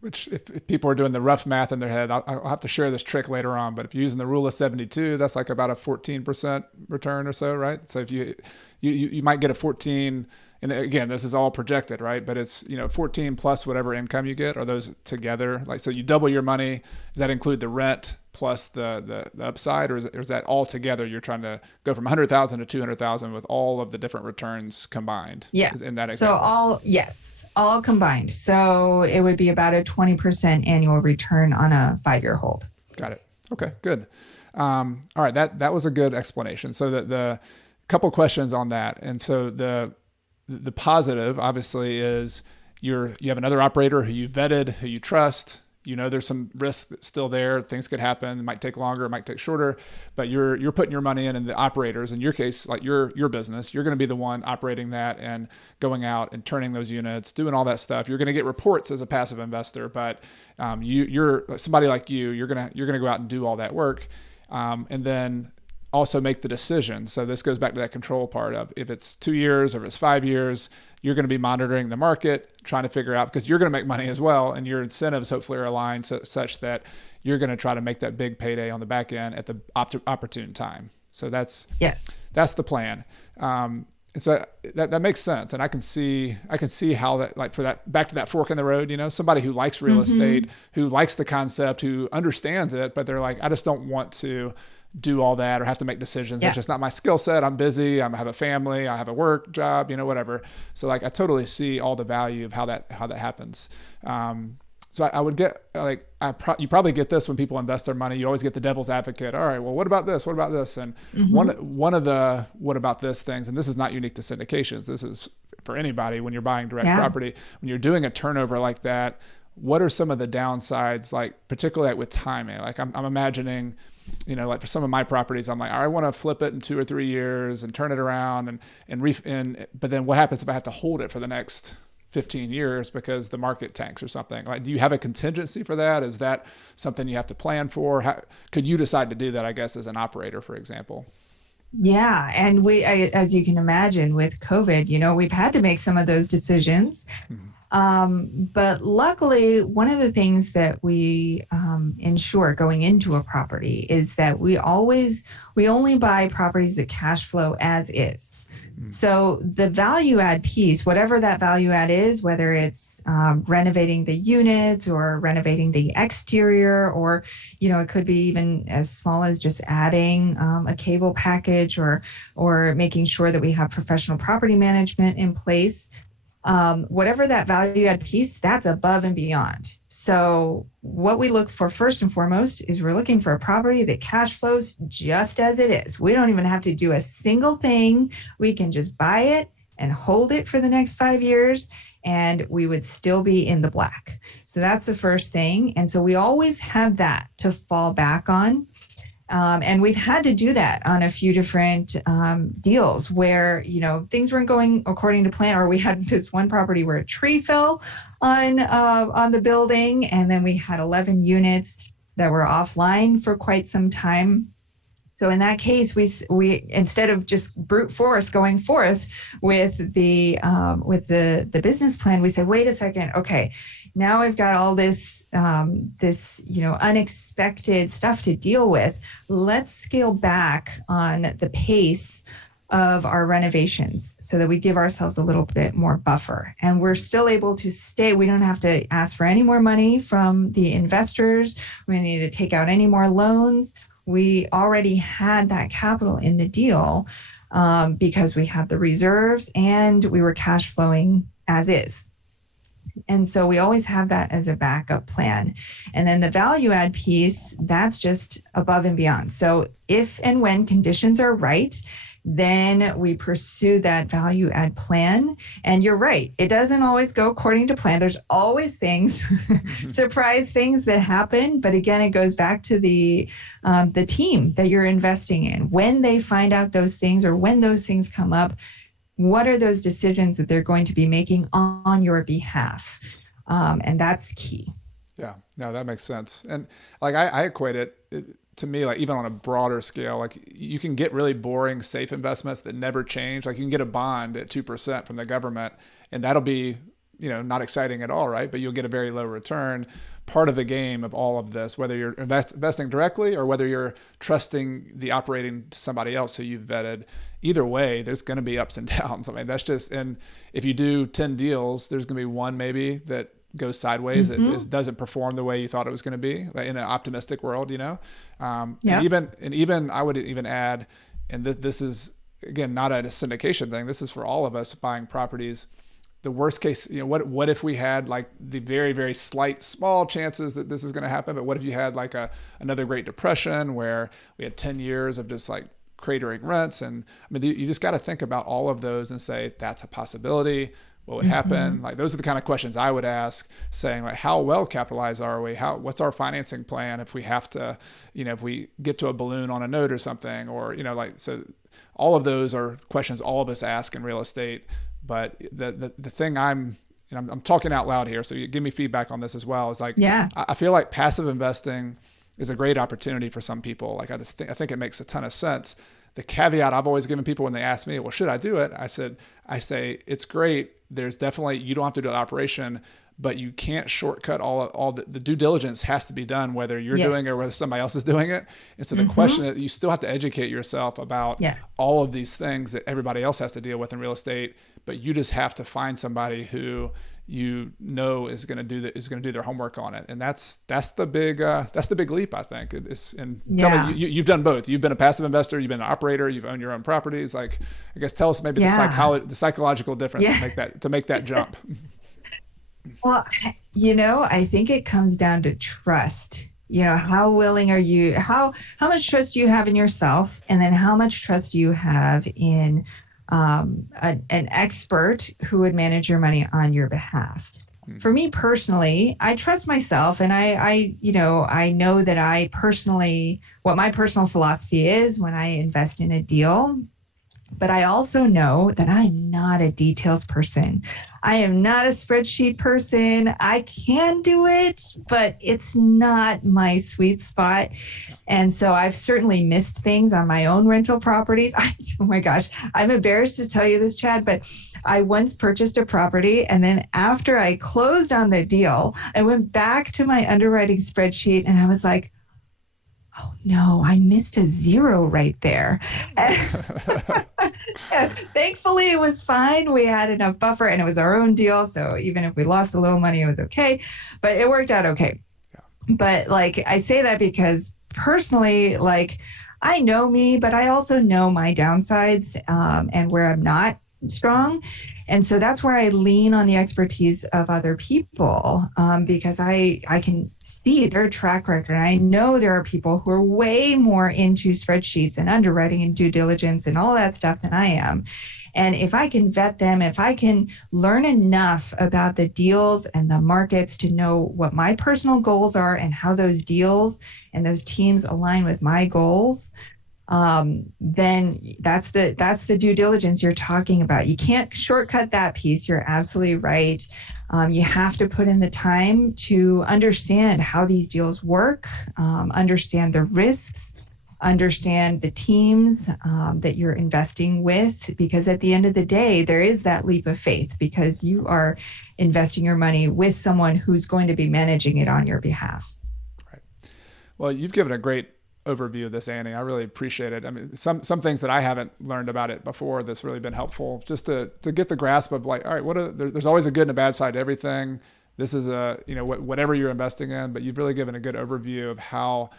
Which if people are doing the rough math in their head, I'll have to share this trick later on, but if you're using the rule of 72, that's like about a 14% return or so, right? So if you might get a 14, and again, this is all projected, right? But it's, 14 plus whatever income you get. Are those together? Like, so you double your money. Does that include the rent plus the upside, or is that all together? You're trying to go from 100,000 to 200,000 with all of the different returns combined. Yeah. In that example. So all combined. So it would be about a 20% annual return on a 5-year hold. Got it. Okay, good. All right. That was a good explanation. So the couple questions on that. And so the positive obviously is you have another operator who you vetted, who you trust. There's some risk still there. Things could happen. It might take longer. It might take shorter. But you're putting your money in the operators. In your case, like your business, you're going to be the one operating that and going out and turning those units, doing all that stuff. You're going to get reports as a passive investor, but you're somebody like you're going to go out and do all that work, and then also make the decision. So this goes back to that control part of if it's 2 years or if it's 5 years, you're going to be monitoring the market, trying to figure out, because you're going to make money as well, and your incentives hopefully are aligned such that you're going to try to make that big payday on the back end at the opportune time. So that's the plan. And so that makes sense, and I can see how that, like, for that, back to that fork in the road, somebody who likes real estate, who likes the concept, who understands it, but they're like, I just don't want to do all that or have to make decisions. It's just not my skill set. I'm busy. I have a family. I have a work job, whatever. So like, I totally see all the value of how that happens. So I would get you probably get this when people invest their money. You always get the devil's advocate. All right, well, what about this? What about this? And one of the what about this things, and this is not unique to syndications. This is for anybody when you're buying direct property. When you're doing a turnover like that, what are some of the downsides, like particularly with timing? Like I'm imagining, like for some of my properties, I'm like, I want to flip it in 2 or 3 years and turn it around but then what happens if I have to hold it for the next 15 years because the market tanks or something? Like, do you have a contingency for that? Is that something you have to plan for? How could you decide to do that, I guess, as an operator, for example? Yeah. And as you can imagine with COVID, we've had to make some of those decisions. But luckily, one of the things that we ensure going into a property is that we only buy properties that cash flow as is. So the value add piece, whatever that value add is, whether it's renovating the units or renovating the exterior, or, it could be even as small as just adding a cable package or making sure that we have professional property management in place. Whatever that value add piece, that's above and beyond. So what we look for first and foremost is we're looking for a property that cash flows just as it is. We don't even have to do a single thing. We can just buy it and hold it for the next 5 years, and we would still be in the black. So that's the first thing. And so we always have that to fall back on. And we've had to do that on a few different deals where, things weren't going according to plan, or we had this one property where a tree fell on the building, and then we had 11 units that were offline for quite some time. So in that case, we instead of just brute force going forth with the business plan, we said, wait a second, okay, now I've got all this unexpected stuff to deal with. Let's scale back on the pace of our renovations so that we give ourselves a little bit more buffer, and we're still able to stay. We don't have to ask for any more money from the investors. We don't need to take out any more loans. We already had that capital in the deal because we had the reserves and we were cash flowing as is. And so we always have that as a backup plan. And then the value add piece, that's just above and beyond. So if and when conditions are right, then we pursue that value add plan. And you're right, it doesn't always go according to plan. There's always things, surprise things that happen. But again, it goes back to the team that you're investing in. When they find out those things, or when those things come up, what are those decisions that they're going to be making on your behalf? And that's key. Yeah, no, that makes sense. And like I equate it to me, like even on a broader scale, like you can get really boring, safe investments that never change. Like you can get a bond at 2% from the government, and that'll be, not exciting at all, right? But you'll get a very low return. Part of the game of all of this, whether you're investing directly or whether you're trusting the operating to somebody else who you've vetted, either way, there's going to be ups and downs. I mean, that's just, and if you do 10 deals, there's going to be one maybe that goes sideways, that doesn't perform the way you thought it was going to be, like in an optimistic world, and even I would even add, and this is again not a syndication thing, this is for all of us buying properties. The worst case, what if we had like the very, very slight, small chances that this is going to happen, but what if you had like another Great Depression where we had 10 years of just like cratering rents? And I mean, you just got to think about all of those and say, that's a possibility. What would happen? Like, those are the kind of questions I would ask, saying like, how well capitalized are we? What's our financing plan if we have to, if we get to a balloon on a note or something, or, so all of those are questions all of us ask in real estate. But the thing I'm talking out loud here, so you give me feedback on this as well, is like, I feel like passive investing is a great opportunity for some people. Like I think it makes a ton of sense. The caveat I've always given people when they ask me, well, should I do it? I say, it's great. There's definitely, you don't have to do the operation, but you can't shortcut all the due diligence has to be done, whether you're doing it or whether somebody else is doing it. And so the question is, you still have to educate yourself about all of these things that everybody else has to deal with in real estate, but you just have to find somebody who is going to do their homework on it. And that's the big leap, I think. Tell me, you've done both. You've been a passive investor, you've been an operator, you've owned your own properties. Like, I guess tell us maybe the psychological difference to make that jump. Well, I think it comes down to trust. How willing are you, how much trust do you have in yourself? And then how much trust do you have in an expert who would manage your money on your behalf? For me personally, I trust myself, and I know that what my personal philosophy is when I invest in a deal. But I also know that I'm not a details person. I am not a spreadsheet person. I can do it, but it's not my sweet spot. And so I've certainly missed things on my own rental properties. Oh my gosh, I'm embarrassed to tell you this, Chad, but I once purchased a property, and then after I closed on the deal, I went back to my underwriting spreadsheet and I was like, oh no, I missed a 0 right there. Thankfully, it was fine. We had enough buffer and it was our own deal. So even if we lost a little money, it was okay. But it worked out okay. Yeah. But like, I say that because personally, like, I know me, but I also know my downsides and where I'm not strong. And so that's where I lean on the expertise of other people because I can see their track record. I know there are people who are way more into spreadsheets and underwriting and due diligence and all that stuff than I am. And if I can vet them, if I can learn enough about the deals and the markets to know what my personal goals are and how those deals and those teams align with my goals, then that's the due diligence you're talking about. You can't shortcut that piece. You're absolutely right. You have to put in the time to understand how these deals work, understand the risks, understand the teams that you're investing with, because at the end of the day, there is that leap of faith because you are investing your money with someone who's going to be managing it on your behalf. Right. Well, you've given a great overview of this, Annie. I really appreciate it. I mean, some things that I haven't learned about it before that's really been helpful, just to get the grasp of like, all right, there's always a good and a bad side to everything. This is whatever you're investing in, but you've really given a good overview of how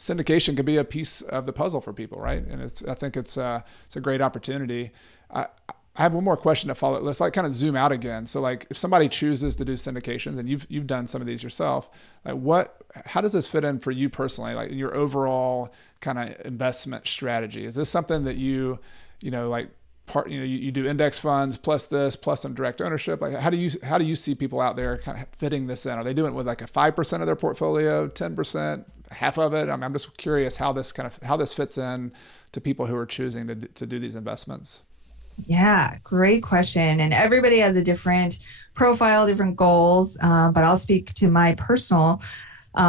syndication could be a piece of the puzzle for people, right? And I think it's a great opportunity. I have one more question to follow. Let's like kind of zoom out again. So like if somebody chooses to do syndications, and you've done some of these yourself, like how does this fit in for you personally, like in your overall kind of investment strategy? Is this something that you do index funds plus this, plus some direct ownership? Like how do you see people out there kind of fitting this in? Are they doing it with like a 5% of their portfolio, 10%, half of it? I mean, I'm just curious how this fits in to people who are choosing to do these investments. Yeah, great question. And everybody has a different profile, different goals. But I'll speak to my personal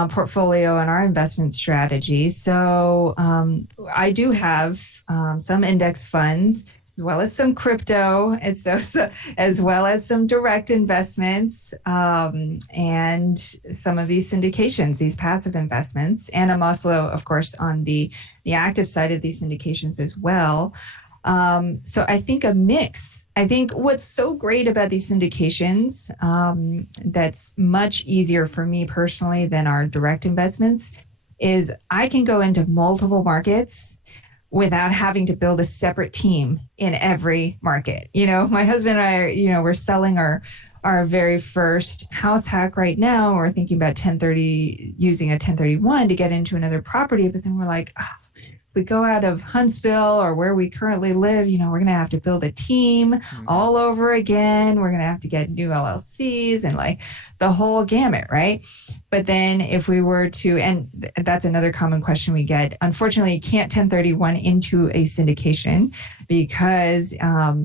portfolio and our investment strategy. So I do have some index funds, as well as some crypto, and so as well as some direct investments, and some of these syndications, these passive investments. And I'm also, of course, on the active side of these syndications as well. So I think a mix. I think what's so great about these syndications, that's much easier for me personally than our direct investments, is I can go into multiple markets without having to build a separate team in every market. My husband and I are, we're selling our very first house hack right now. We're thinking about using a 1031 to get into another property, but then we're like, we go out of Huntsville or where we currently live, we're going to have to build a team all over again. We're going to have to get new LLCs and like the whole gamut, right? But then if we were to, and that's another common question we get, unfortunately, you can't 1031 into a syndication because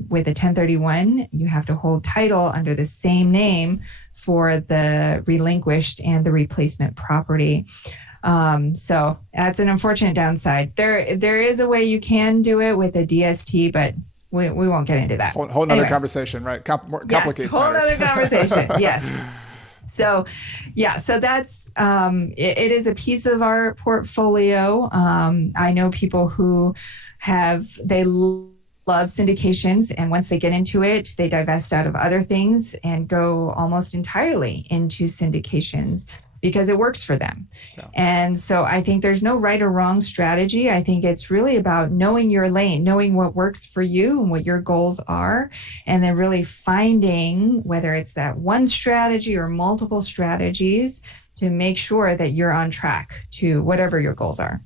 with a 1031, you have to hold title under the same name for the relinquished and the replacement property. So that's an unfortunate downside. There is a way you can do it with a DST, but we won't get into that. Whole nother conversation, right? Complicates whole matters. nother conversation. Yes. So, yeah, so that's, it is a piece of our portfolio. I know people who they love syndications, and once they get into it, they divest out of other things and go almost entirely into syndications because it works for them. Yeah. And so I think there's no right or wrong strategy. I think it's really about knowing your lane, knowing what works for you and what your goals are, and then really finding whether it's that one strategy or multiple strategies to make sure that you're on track to whatever your goals are.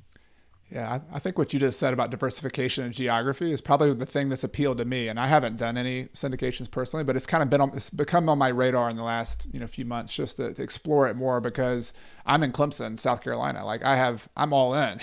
Yeah, I think what you just said about diversification and geography is probably the thing that's appealed to me. And I haven't done any syndications personally, but it's kind of it's become on my radar in the last few months just to explore it more because I'm in Clemson, South Carolina. Like I'm all in.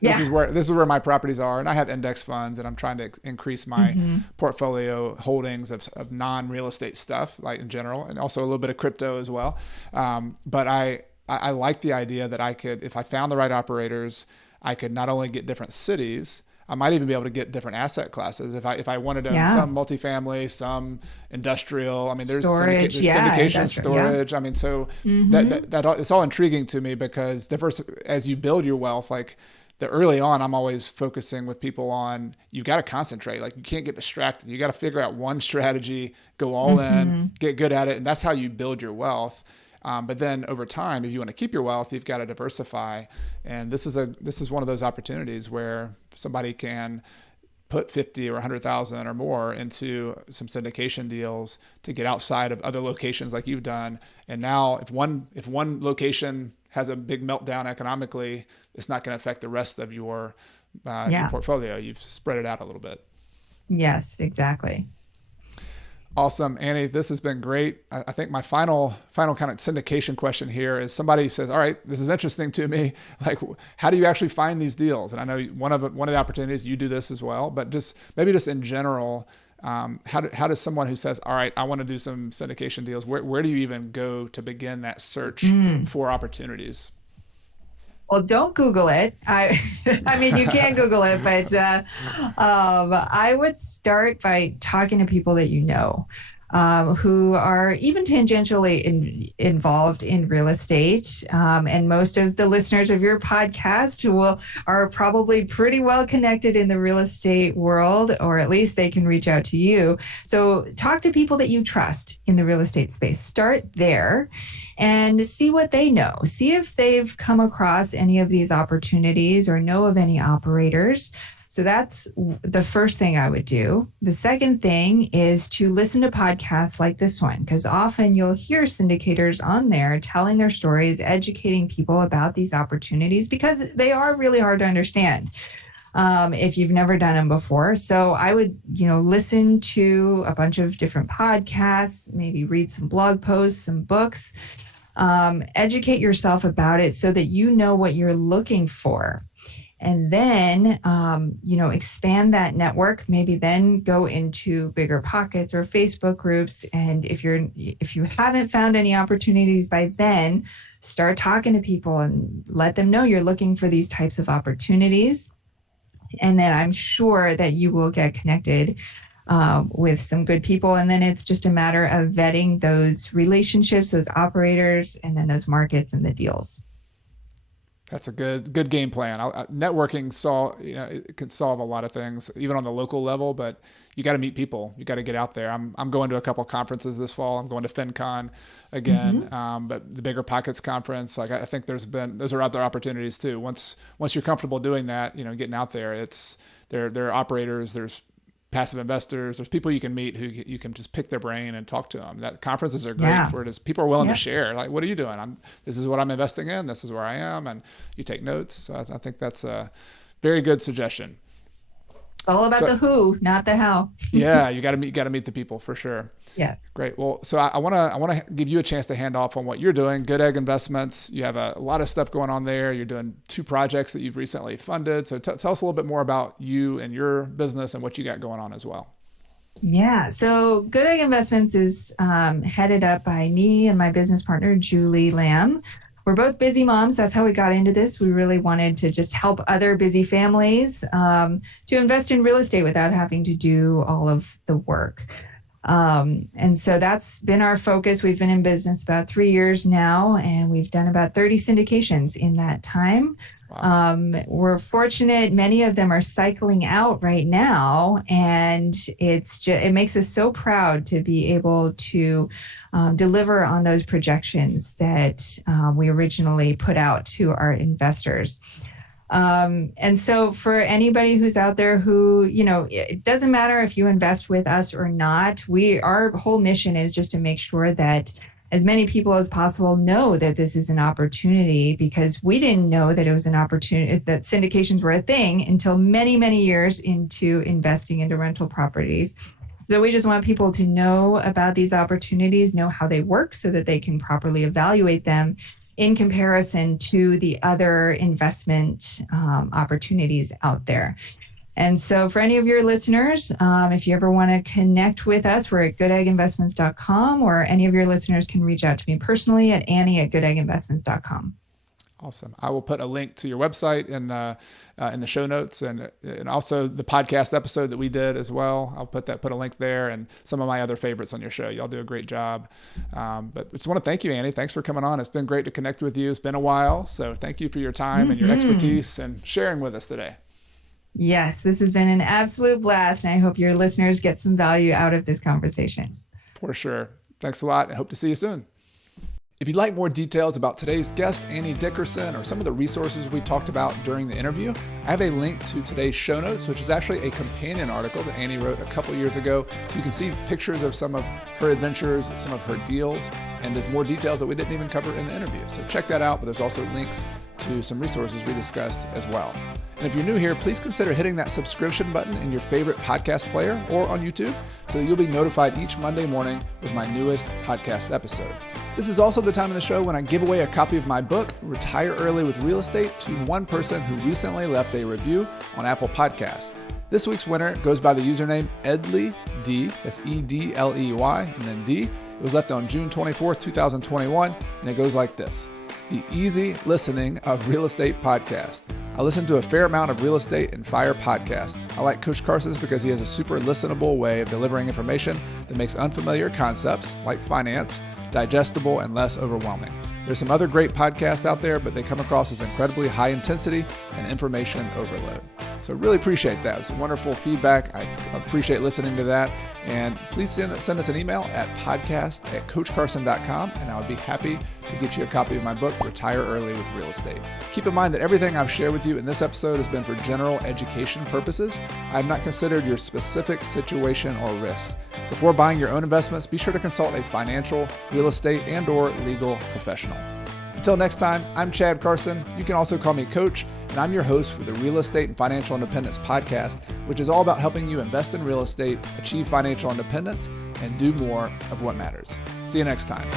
This is where my properties are, and I have index funds, and I'm trying to increase my portfolio holdings of non-real estate stuff, like in general, and also a little bit of crypto as well. But I like the idea that I could, if I found the right operators, I could not only get different cities, I might even be able to get different asset classes. If I wanted to own some multifamily, some industrial, I mean, there's syndication, storage. Yeah. I mean, so that it's all intriguing to me because as you build your wealth, like the early on, I'm always focusing with people on, you've got to concentrate. Like you can't get distracted. You got to figure out one strategy, go all in, get good at it. And that's how you build your wealth. But then over time, if you want to keep your wealth, you've got to diversify. And this is one of those opportunities where somebody can put 50 or 100,000 or more into some syndication deals to get outside of other locations like you've done. And now if one location has a big meltdown economically, it's not going to affect the rest of your portfolio. You've spread it out a little bit. Yes, exactly. Awesome. Annie, this has been great. I think my final kind of syndication question here is somebody says, all right, this is interesting to me. Like, how do you actually find these deals? And I know one of the opportunities you do this as well, but just in general, how does someone who says, all right, I want to do some syndication deals, where do you even go to begin that search for opportunities? Well, don't Google it. I mean, you can Google it, but I would start by talking to people that you know, who are even tangentially involved in real estate. And most of the listeners of your podcast are probably pretty well connected in the real estate world, or at least they can reach out to you. So talk to people that you trust in the real estate space. Start there and see what they know. See if they've come across any of these opportunities or know of any operators. So that's the first thing I would do. The second thing is to listen to podcasts like this one, because often you'll hear syndicators on there telling their stories, educating people about these opportunities, because they are really hard to understand if you've never done them before. So I would, listen to a bunch of different podcasts, maybe read some blog posts, some books, educate yourself about it so that you know what you're looking for. and then, expand that network, maybe then go into bigger pockets or Facebook groups. And if you haven't found any opportunities by then, start talking to people and let them know you're looking for these types of opportunities. And then I'm sure that you will get connected with some good people. And then it's just a matter of vetting those relationships, those operators, and then those markets and the deals. That's a good game plan. Networking it can solve a lot of things, even on the local level, but you got to meet people. You got to get out there. I'm going to a couple of conferences this fall. I'm going to FinCon again, but the Bigger Pockets conference, I think those are other opportunities too. Once you're comfortable doing that, getting out there, there are operators, there's passive investors, there's people you can meet who you can just pick their brain and talk to them. That conferences are great for it, is people are willing to share. Like, what are you doing? This is what I'm investing in. This is where I am. And you take notes. So I think that's a very good suggestion. All about the who, not the how. Yeah, you got to meet the people for sure. Yes. Great. Well, so I want to give you a chance to hand off on what you're doing. Goodegg Investments. You have a lot of stuff going on there. You're doing 2 projects that you've recently funded. So tell us a little bit more about you and your business and what you got going on as well. Yeah. So Goodegg Investments is headed up by me and my business partner, Julie Lamb. We're both busy moms. That's how we got into this. We really wanted to just help other busy families to invest in real estate without having to do all of the work. And so that's been our focus. We've been in business about 3 years now, and we've done about 30 syndications in that time. Wow. We're fortunate. Many of them are cycling out right now, and it makes us so proud to be able to deliver on those projections that we originally put out to our investors. And so for anybody who's out there who, it doesn't matter if you invest with us or not, our whole mission is just to make sure that as many people as possible know that this is an opportunity, because we didn't know that it was an opportunity, that syndications were a thing until many, many years into investing into rental properties. So we just want people to know about these opportunities, know how they work so that they can properly evaluate them in comparison to the other investment opportunities out there. And so for any of your listeners, if you ever want to connect with us, we're at goodegginvestments.com, or any of your listeners can reach out to me personally at Annie@goodegginvestments.com. Awesome. I will put a link to your website in the show notes, and also the podcast episode that we did as well. I'll put a link there, and some of my other favorites on your show. Y'all do a great job. But just want to thank you, Annie. Thanks for coming on. It's been great to connect with you. It's been a while. So thank you for your time and your expertise and sharing with us today. Yes, this has been an absolute blast, and I hope your listeners get some value out of this conversation. For sure. Thanks a lot. I hope to see you soon. If you'd like more details about today's guest, Annie Dickerson, or some of the resources we talked about during the interview, I have a link to today's show notes, which is actually a companion article that Annie wrote a couple years ago. So you can see pictures of some of her adventures, some of her deals, and there's more details that we didn't even cover in the interview. So check that out, but there's also links to some resources we discussed as well. And if you're new here, please consider hitting that subscription button in your favorite podcast player or on YouTube so that you'll be notified each Monday morning with my newest podcast episode. This is also the time of the show when I give away a copy of my book, Retire Early with Real Estate, to one person who recently left a review on Apple Podcasts. This week's winner goes by the username Edley D, that's Edley, and then D. It was left on June 24th, 2021, and it goes like this. The easy listening of real estate podcast. I listen to a fair amount of real estate and fire podcasts. I like Coach Carson's because he has a super listenable way of delivering information that makes unfamiliar concepts, like finance, digestible and less overwhelming. There's some other great podcasts out there, but they come across as incredibly high intensity and information overload. So really appreciate that. It's wonderful feedback. I appreciate listening to that. And please send us an email at podcast@coachcarson.com, and I would be happy to get you a copy of my book, Retire Early with Real Estate. Keep in mind that everything I've shared with you in this episode has been for general education purposes. I have not considered your specific situation or risk. Before buying your own investments, be sure to consult a financial, real estate, and/or legal professional. Until next time, I'm Chad Carson. You can also call me Coach, and I'm your host for the Real Estate and Financial Independence podcast, which is all about helping you invest in real estate, achieve financial independence, and do more of what matters. See you next time.